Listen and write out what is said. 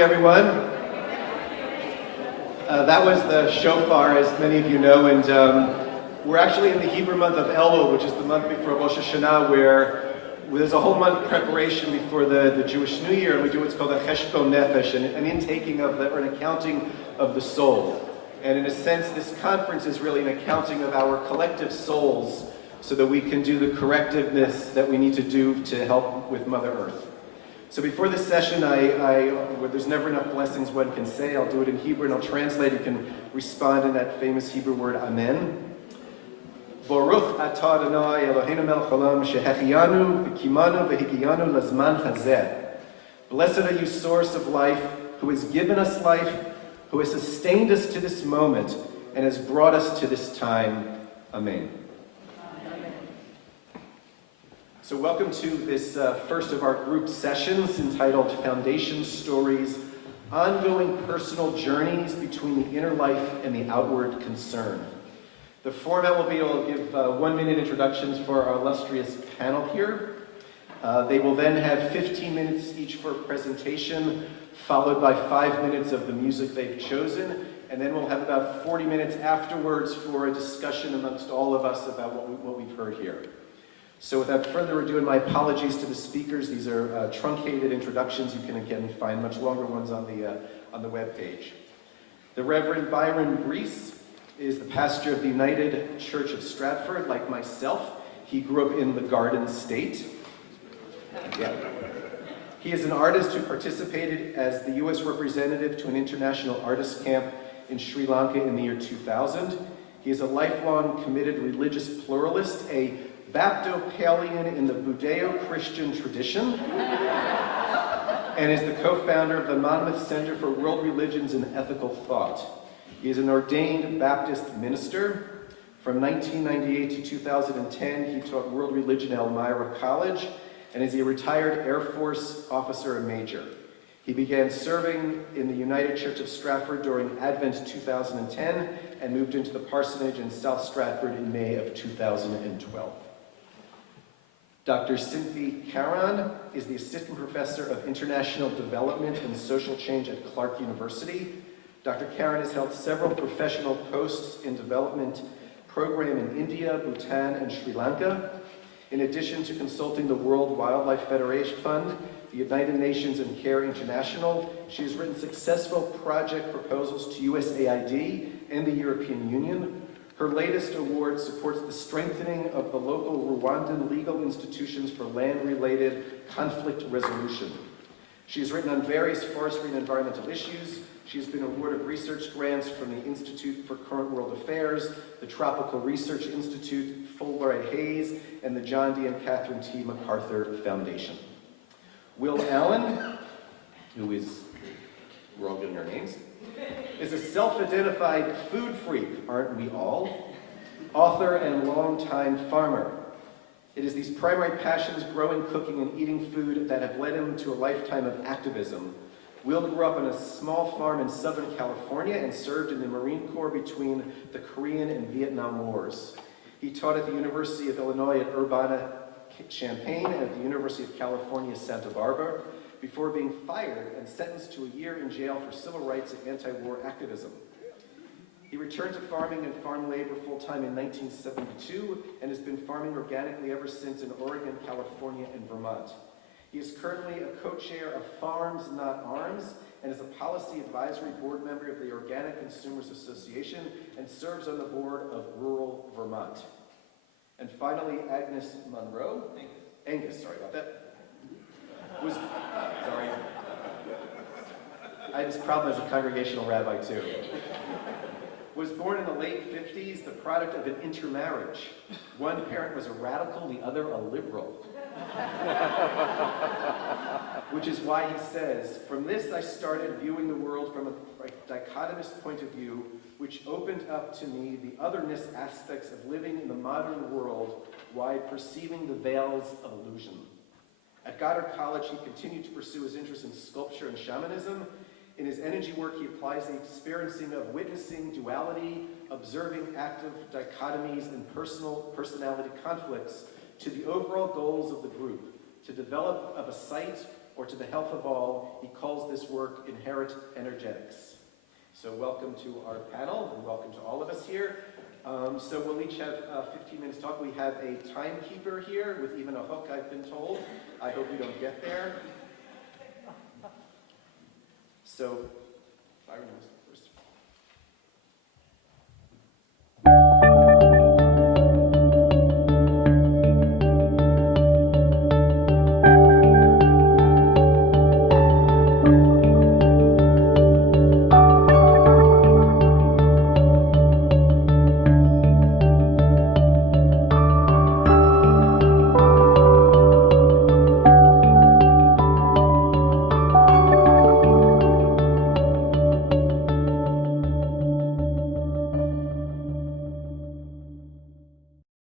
morning, everyone. That was the shofar, as many of you know, and we're actually in the Hebrew month of Elul, which is the month before Rosh Hashanah, where there's a whole month preparation before the Jewish New Year, and we do what's called a cheshbon nefesh, an intaking of or an accounting of the soul. And in a sense, this conference is really an accounting of our collective souls, so that we can do the correctiveness that we need to do to help with Mother Earth. So before this session, there's never enough blessings one can say. I'll do it in Hebrew and I'll translate. You can respond in that famous Hebrew word, Amen. Baruch atah Adonai Eloheinu melech haolam shehechiyanu v'kimanu v'higiyanu lazman hazeh. Blessed are you, source of life, who has given us life, who has sustained us to this moment, and has brought us to this time. Amen. So welcome to this first of our group sessions entitled Foundation Stories, Ongoing Personal Journeys Between the Inner Life and the Outward Concern. The format will be, I'll give 1-minute introductions for our illustrious panel here. They will then have 15 minutes each for a presentation, followed by 5 minutes of the music they've chosen, and then we'll have about 40 minutes afterwards for a discussion amongst all of us about what we've heard here. So without further ado, and my apologies to the speakers, these are truncated introductions. You can again find much longer ones on the webpage. The Reverend Byron Breese is the pastor of the United Church of Strafford. Like myself, he grew up in the Garden State. Yeah. He is an artist who participated as the U.S. representative to an international artist camp in Sri Lanka in the year 2000. He is a lifelong committed religious pluralist, a Baptopalian in the Judeo-Christian tradition, and is the co-founder of the Monmouth Center for World Religions and Ethical Thought. He is an ordained Baptist minister. From 1998 to 2010, he taught world religion at Elmira College, and is a retired Air Force officer and major. He began serving in the United Church of Strafford during Advent 2010, and moved into the parsonage in South Stratford in May of 2012. Dr. Cynthia Caron is the Assistant Professor of International Development and Social Change at Clark University. Dr. Caron has held several professional posts in development program in India, Bhutan, and Sri Lanka. In addition to consulting the World Wildlife Federation Fund, the United Nations and CARE International, she has written successful project proposals to USAID and the European Union. Her latest award supports the strengthening of the local Rwandan legal institutions for land-related conflict resolution. She has written on various forestry and environmental issues. She has been awarded research grants from the Institute for Current World Affairs, the Tropical Research Institute, Fulbright Hayes, and the John D. and Catherine T. MacArthur Foundation. Will Allen, who is, we're all getting our names, is a self-identified food freak, aren't we all? Author and longtime farmer. It is these primary passions, growing, cooking, and eating food, that have led him to a lifetime of activism. Will grew up on a small farm in Southern California and served in the Marine Corps between the Korean and Vietnam Wars. He taught at the University of Illinois at Urbana-Champaign and at the University of California, Santa Barbara, before being fired and sentenced to a year in jail for civil rights and anti-war activism. He returned to farming and farm labor full-time in 1972 and has been farming organically ever since in Oregon, California, and Vermont. He is currently a co-chair of Farms Not Arms and is a policy advisory board member of the Organic Consumers Association and serves on the board of Rural Vermont. And finally, Agnes Monroe. Angus, sorry about that. Sorry. I had this problem as a congregational rabbi too. Was born in the late 50s, the product of an intermarriage. One parent was a radical, the other a liberal. Which is why he says, "From this I started viewing the world from a dichotomous point of view, which opened up to me the otherness aspects of living in the modern world while perceiving the veils of illusion." At Goddard College, he continued to pursue his interest in sculpture and shamanism. In his energy work, he applies the experiencing of witnessing duality, observing active dichotomies and personality conflicts to the overall goals of the group, to develop of a site or to the health of all, he calls this work inherent energetics. So welcome to our panel, and welcome to all of us here. So we'll each have 15 minutes talk. We have a timekeeper here with even a hook, I've been told. I hope we don't get there. So, Byron knows.